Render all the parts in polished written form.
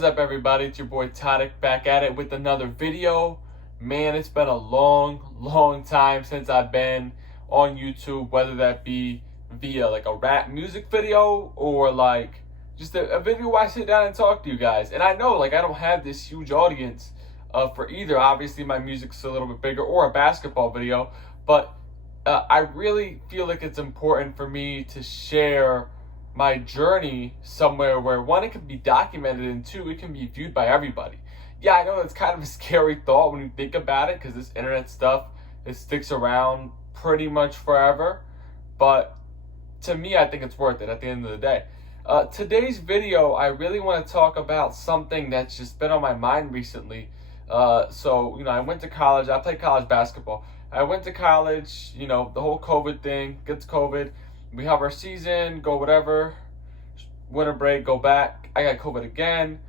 What is up, everybody? It's your boy Tariq back at it with another video. Man, it's been a long time since I've been on YouTube, whether that be via like a rap music video or like just a video where I sit down and talk to you guys. And I know like I don't have this huge audience for either. Obviously, my music's a little bit bigger, or a basketball video, but I really feel like it's important for me to share my journey somewhere where, one, it can be documented, and two, it can be viewed by everybody. Yeah, I know that's kind of a scary thought when you think about it, because this internet stuff, it sticks around pretty much forever, but to me, I think it's worth it at the end of the day. Today's video, I really want to talk about something that's just been on my mind recently. So, I went to college. I played college basketball. I went to college, the whole COVID thing, gets COVID. We have our season, go whatever, winter break, go back. I got COVID again.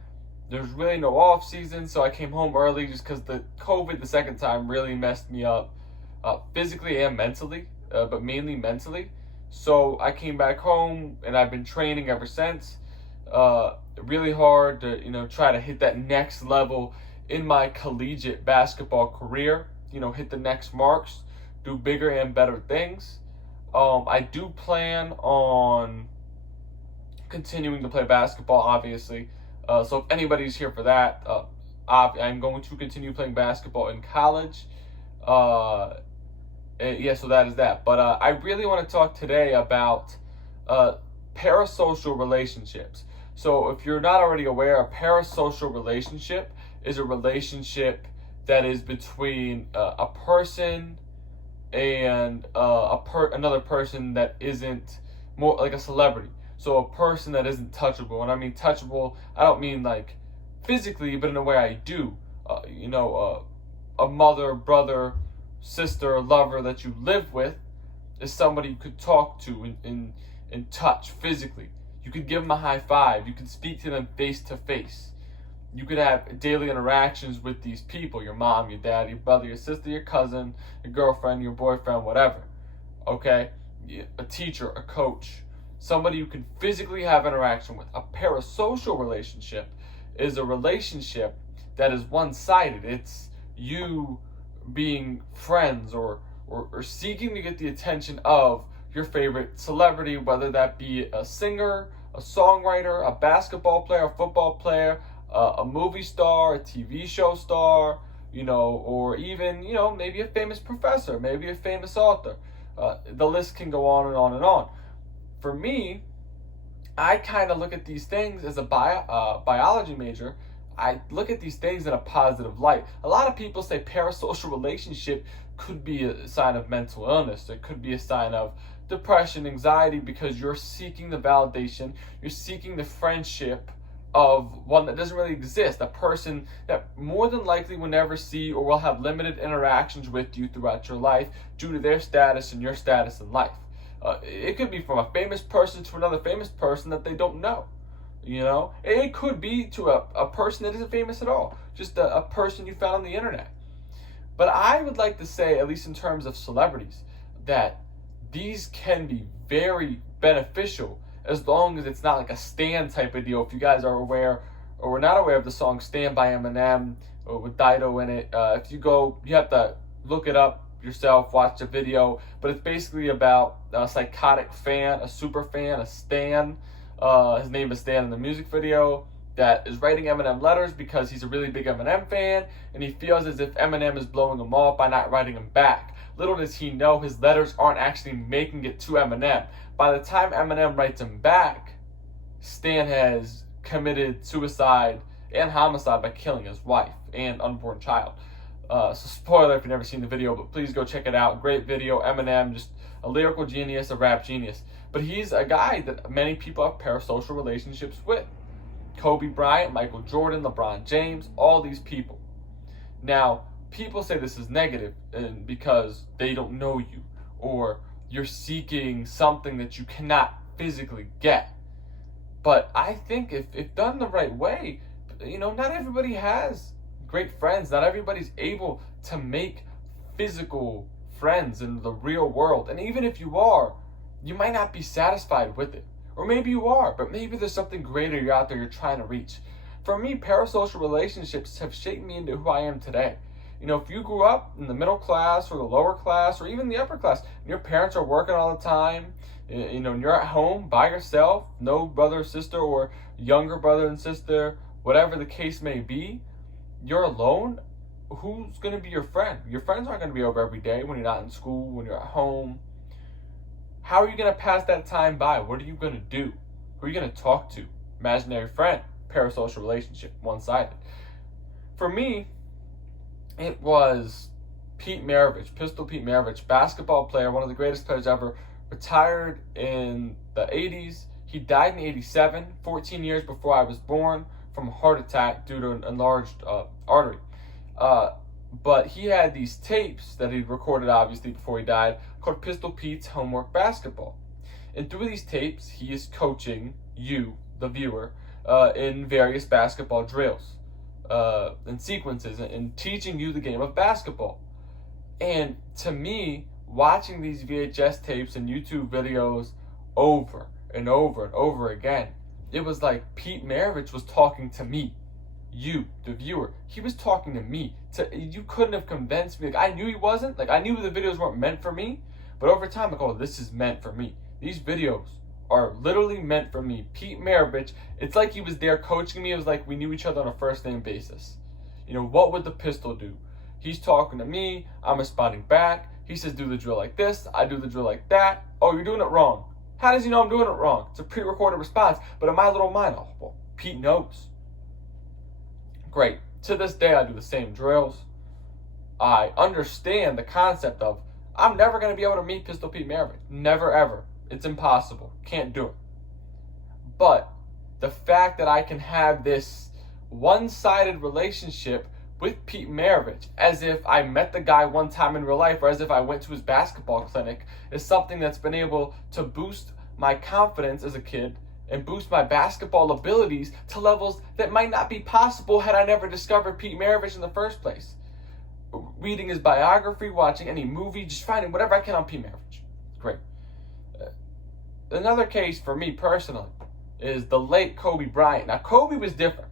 There's really no off season, so I came home early just because the COVID the second time really messed me up physically and mentally, but mainly mentally. So I came back home, and I've been training ever since. Really hard to, try to hit that next level in my collegiate basketball career, hit the next marks, do bigger and better things. I do plan on continuing to play basketball, obviously. So if anybody's here for that, I'm going to continue playing basketball in college. Yeah, so that is that. But I really want to talk today about parasocial relationships. So if you're not already aware, a parasocial relationship is a relationship that is between a person and another person that isn't, more like a celebrity. So a person that isn't touchable. When I mean touchable, I don't mean like physically, but in a way I do. A mother, brother, sister, lover that you live with is somebody you could talk to and touch physically. You could give them a high five. You could speak to them face to face. You could have daily interactions with these people: your mom, your dad, your brother, your sister, your cousin, your girlfriend, your boyfriend, whatever. Okay? A teacher, a coach, somebody you can physically have interaction with. A parasocial relationship is a relationship that is one-sided. It's you being friends or seeking to get the attention of your favorite celebrity, whether that be a singer, a songwriter, a basketball player, a football player, a movie star, a TV show star, or even, maybe a famous professor, maybe a famous author. The list can go on and on and on. For me, I kind of look at these things as a biology major. I look at these things in a positive light. A lot of people say parasocial relationship could be a sign of mental illness. It could be a sign of depression, anxiety, because you're seeking the validation, you're seeking the friendship of one that doesn't really exist, a person that more than likely will never see or will have limited interactions with you throughout your life due to their status and your status in life. It could be from a famous person to another famous person that they don't know. It could be to a person that isn't famous at all, just a person you found on the internet. But I would like to say, at least in terms of celebrities, that these can be very beneficial as long as it's not like a Stan type of deal. If you guys are aware or were not aware of the song Stan by Eminem or with Dido in it, if you go, you have to look it up yourself, watch the video, but it's basically about a psychotic fan, a super fan, a Stan. His name is Stan in the music video, that is writing Eminem letters because he's a really big Eminem fan, and he feels as if Eminem is blowing him off by not writing him back. Little does he know his letters aren't actually making it to Eminem. By the time Eminem writes him back, Stan has committed suicide and homicide by killing his wife and unborn child. So spoiler if you've never seen the video, but please go check it out. Great video. Eminem, just a lyrical genius, a rap genius. But he's a guy that many people have parasocial relationships with. Kobe Bryant, Michael Jordan, LeBron James, all these people. Now, people say this is negative because they don't know you, or you're seeking something that you cannot physically get. But I think if done the right way, not everybody has great friends. Not everybody's able to make physical friends in the real world. And even if you are, you might not be satisfied with it. Or maybe you are, but maybe there's something greater you're out there you're trying to reach. For me, parasocial relationships have shaped me into who I am today. If you grew up in the middle class or the lower class or even the upper class, and your parents are working all the time, and you're at home by yourself, no brother or sister or younger brother and sister, whatever the case may be, you're alone, who's going to be your friend? Your friends aren't going to be over every day when you're not in school, when you're at home. How are you going to pass that time by? What are you going to do? Who are you going to talk to? Imaginary friend, parasocial relationship, one-sided. For me, it was Pete Maravich, Pistol Pete Maravich, basketball player, one of the greatest players ever, retired in the 80s. He died in 87, 14 years before I was born, from a heart attack due to an enlarged artery. But he had these tapes that he'd recorded, obviously, before he died, called Pistol Pete's Homework Basketball. And through these tapes, he is coaching you, the viewer, in various basketball drills and sequences and teaching you the game of basketball. And to me, watching these VHS tapes and YouTube videos over and over and over again, it was like Pete Maravich was talking to me. You, the viewer, he was talking to me. You couldn't have convinced me. I knew he wasn't. I knew the videos weren't meant for me. But over time, oh, this is meant for me. These videos are literally meant for me. Pete Maravich, it's like he was there coaching me. It was like we knew each other on a first name basis. What would the pistol do? He's talking to me. I'm responding back. He says, do the drill like this. I do the drill like that. Oh, you're doing it wrong. How does he know I'm doing it wrong? It's a pre-recorded response. But in my little mind, oh, well, Pete knows. Great. To this day, I do the same drills. I understand the concept of I'm never going to be able to meet Pistol Pete Maravich. Never, ever. It's impossible. Can't do it. But the fact that I can have this one-sided relationship with Pete Maravich, as if I met the guy one time in real life, or as if I went to his basketball clinic, is something that's been able to boost my confidence as a kid and boost my basketball abilities to levels that might not be possible had I never discovered Pete Maravich in the first place. Reading his biography, watching any movie, just finding whatever I can on Pete Maravich. Great. Another case for me personally is the late Kobe Bryant. Now, Kobe was different.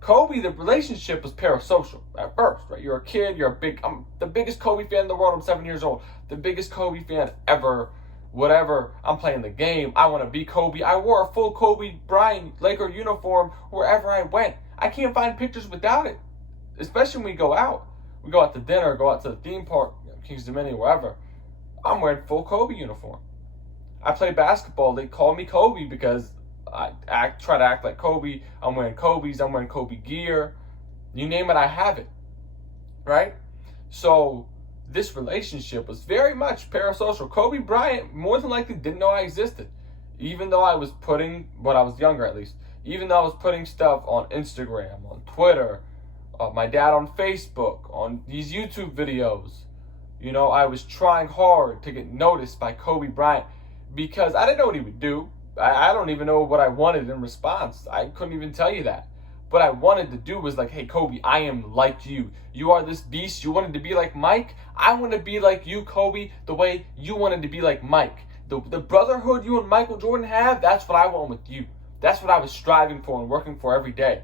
Kobe, the relationship was parasocial at first, right? You're a kid, I'm the biggest Kobe fan in the world. I'm 7 years old. The biggest Kobe fan ever. Whatever, I'm playing the game. I want to be Kobe. I wore a full Kobe Bryant Laker uniform wherever I went. I can't find pictures without it, especially when we go out. We go out to dinner, go out to the theme park, Kings Dominion, wherever. I'm wearing full Kobe uniform. I play basketball. They call me Kobe because I try to act like Kobe. I'm wearing Kobe's. I'm wearing Kobe gear. You name it, I have it. Right? So this relationship was very much parasocial. Kobe Bryant more than likely didn't know I existed. Even though I was putting, when I was younger at least, even though I was putting stuff on Instagram, on Twitter, my dad on Facebook, on these YouTube videos. I was trying hard to get noticed by Kobe Bryant because I didn't know what he would do. I don't even know what I wanted in response. I couldn't even tell you that. What I wanted to do was like, hey, Kobe, I am like you. You are this beast. You wanted to be like Mike. I want to be like you, Kobe, the way you wanted to be like Mike. The brotherhood you and Michael Jordan have, that's what I want with you. That's what I was striving for and working for every day.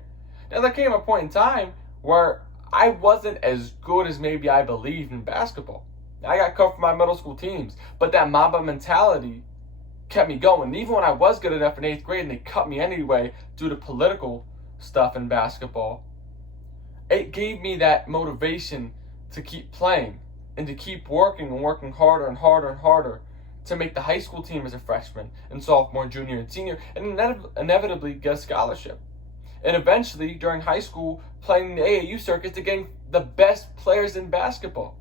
Now, there came a point in time where I wasn't as good as maybe I believed in basketball. I got cut from my middle school teams, but that Mamba mentality kept me going. And even when I was good enough in 8th grade and they cut me anyway due to political stuff in basketball, it gave me that motivation to keep playing and to keep working and working harder and harder and harder to make the high school team as a freshman and sophomore, junior, and senior, and inevitably get a scholarship. And eventually, during high school, playing the AAU circuit to getting the best players in basketball.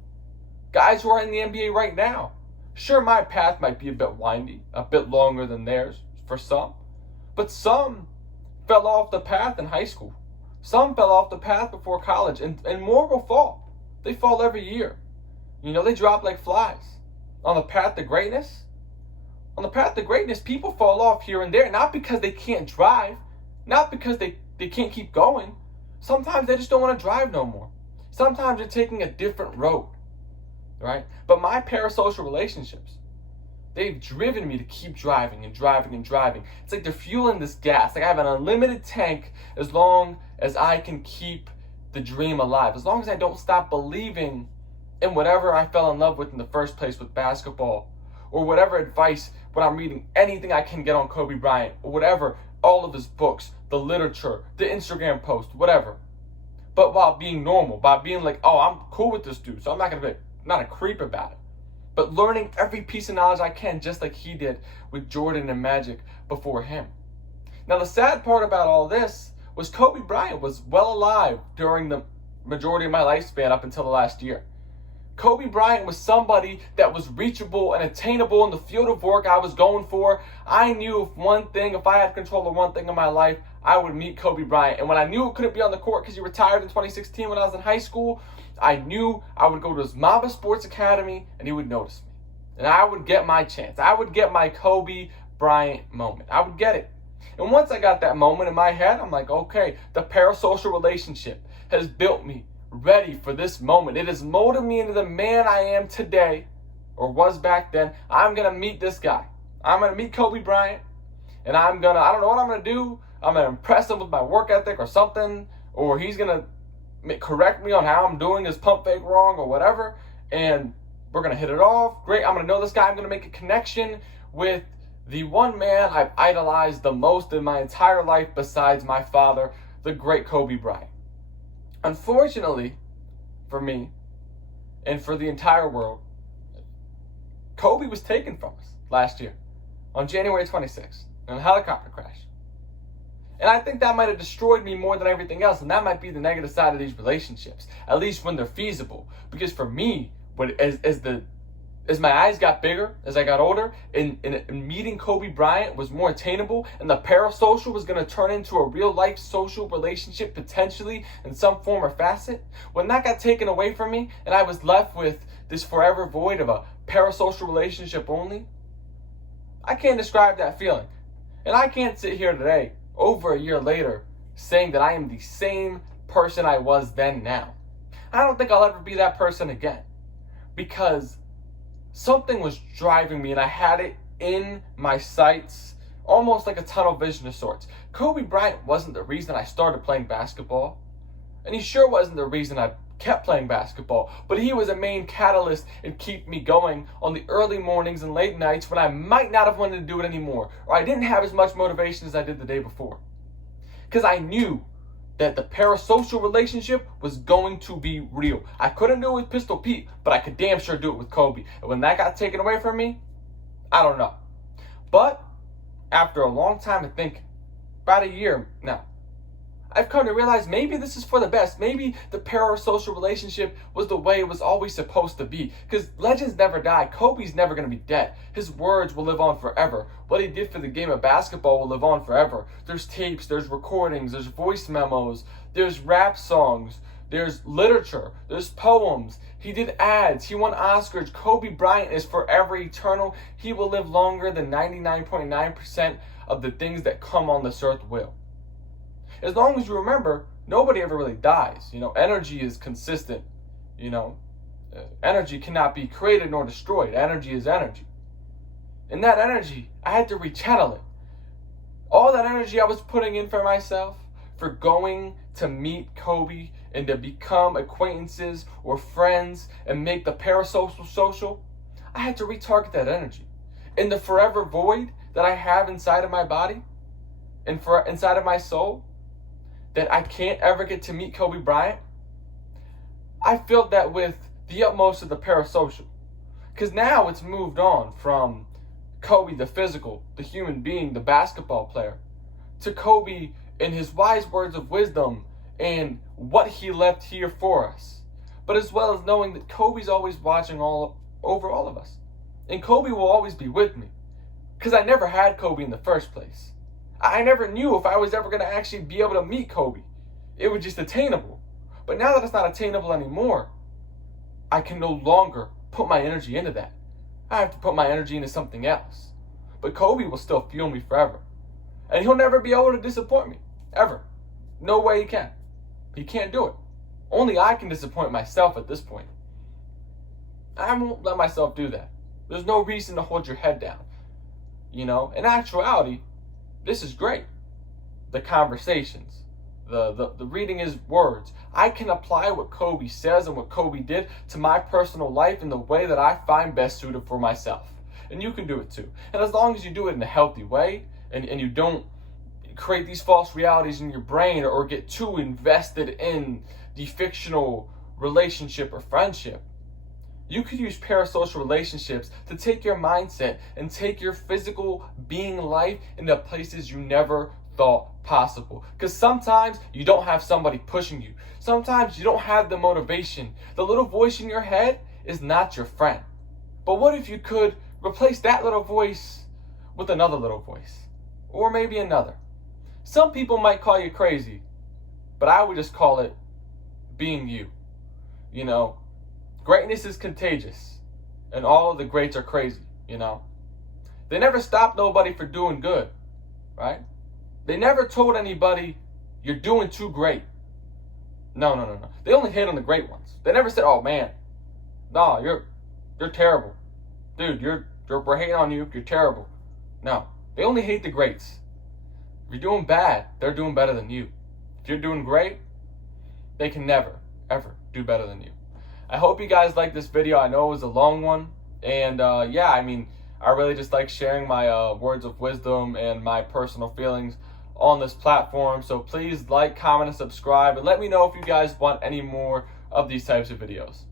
Guys who are in the NBA right now. Sure, my path might be a bit windy, a bit longer than theirs for some, but some fell off the path in high school. Some fell off the path before college, and more will fall. They fall every year. They drop like flies. On the path to greatness, people fall off here and there, not because they can't drive, not because they can't keep going. Sometimes they just don't want to drive no more. Sometimes they're taking a different road, right? But my parasocial relationships, They've driven me to keep driving and driving and driving. It's like they're fueling this gas. Like I have an unlimited tank as long as I can keep the dream alive. As long as I don't stop believing in whatever I fell in love with in the first place with basketball, or whatever advice when I'm reading anything I can get on Kobe Bryant, or whatever, all of his books, the literature, the Instagram post, whatever. But while being normal, by being like, oh, I'm cool with this dude, so I'm not going to be not a creep about it. But learning every piece of knowledge I can, just like he did with Jordan and Magic before him. Now, the sad part about all this was Kobe Bryant was well alive during the majority of my lifespan up until the last year. Kobe Bryant was somebody that was reachable and attainable in the field of work I was going for. I knew if I had control of one thing in my life, I would meet Kobe Bryant. And when I knew it couldn't be on the court because he retired in 2016 when I was in high school, I knew I would go to his Mamba Sports Academy and he would notice me. And I would get my chance. I would get my Kobe Bryant moment. I would get it. And once I got that moment in my head, I'm like, okay, the parasocial relationship has built me ready for this moment. It has molded me into the man I am today, or was back then. I'm going to meet this guy. I'm going to meet Kobe Bryant, and I don't know what I'm going to do. I'm going to impress him with my work ethic or something, or he's going to correct me on how I'm doing his pump fake wrong or whatever, and we're going to hit it off. Great, I'm going to know this guy. I'm going to make a connection with the one man I've idolized the most in my entire life besides my father, the great Kobe Bryant. Unfortunately, for me, and for the entire world, Kobe was taken from us last year on January 26th in a helicopter crash. And I think that might have destroyed me more than everything else, and that might be the negative side of these relationships, at least when they're feasible. Because for me, as my eyes got bigger, as I got older, and meeting Kobe Bryant was more attainable, and the parasocial was going to turn into a real-life social relationship potentially in some form or facet, when that got taken away from me, and I was left with this forever void of a parasocial relationship only, I can't describe that feeling. And I can't sit here today, over a year later, saying that I am the same person I was then now. I don't think I'll ever be that person again, because something was driving me and I had it in my sights, almost like a tunnel vision of sorts. Kobe Bryant wasn't the reason I started playing basketball, and he sure wasn't the reason I kept playing basketball, but he was a main catalyst in keeping me going on the early mornings and late nights when I might not have wanted to do it anymore, or I didn't have as much motivation as I did the day before. Because I knew that the parasocial relationship was going to be real. I couldn't do it with Pistol Pete, but I could damn sure do it with Kobe. And when that got taken away from me, I don't know. But after a long time of thinking, about a year now, I've come to realize maybe this is for the best. Maybe the parasocial relationship was the way it was always supposed to be. Because legends never die. Kobe's never going to be dead. His words will live on forever. What he did for the game of basketball will live on forever. There's tapes, there's recordings, there's voice memos, there's rap songs, there's literature, there's poems. He did ads. He won Oscars. Kobe Bryant is forever eternal. He will live longer than 99.9% of the things that come on this earth will. As long as you remember, nobody ever really dies. Energy is consistent. Energy cannot be created nor destroyed. Energy is energy. And that energy, I had to rechannel it. All that energy I was putting in for myself, for going to meet Kobe and to become acquaintances or friends and make the parasocial social, I had to retarget that energy. In the forever void that I have inside of my body and inside of my soul, that I can't ever get to meet Kobe Bryant, I filled that with the utmost of the parasocial. Because now it's moved on from Kobe the physical, the human being, the basketball player, to Kobe and his wise words of wisdom and what he left here for us. But as well as knowing that Kobe's always watching over all of us. And Kobe will always be with me. Because I never had Kobe in the first place. I never knew if I was ever going to actually be able to meet Kobe. It was just attainable. But now that it's not attainable anymore, I can no longer put my energy into that. I have to put my energy into something else. But Kobe will still fuel me forever. And he'll never be able to disappoint me. Ever. No way he can. He can't do it. Only I can disappoint myself at this point. I won't let myself do that. There's no reason to hold your head down. You know, in actuality, this is great. The conversations, the reading his words. I can apply what Kobe says and what Kobe did to my personal life in the way that I find best suited for myself. And you can do it too. And as long as you do it in a healthy way, and you don't create these false realities in your brain or get too invested in the fictional relationship or friendship, you could use parasocial relationships to take your mindset and take your physical being life into places you never thought possible. Because sometimes you don't have somebody pushing you. Sometimes you don't have the motivation. The little voice in your head is not your friend. But what if you could replace that little voice with another little voice? Or maybe another. Some people might call you crazy, but I would just call it being you. You know, greatness is contagious, and all of the greats are crazy, you know. They never stopped nobody for doing good, right? They never told anybody, you're doing too great. No. They only hate on the great ones. They never said, oh man, no, you're terrible. Dude, we're hating on you, you're terrible. No, they only hate the greats. If you're doing bad, they're doing better than you. If you're doing great, they can never, ever do better than you. I hope you guys liked this video. I know it was a long one. And yeah, I mean, I really just like sharing my words of wisdom and my personal feelings on this platform. So please like, comment, and subscribe. And let me know if you guys want any more of these types of videos.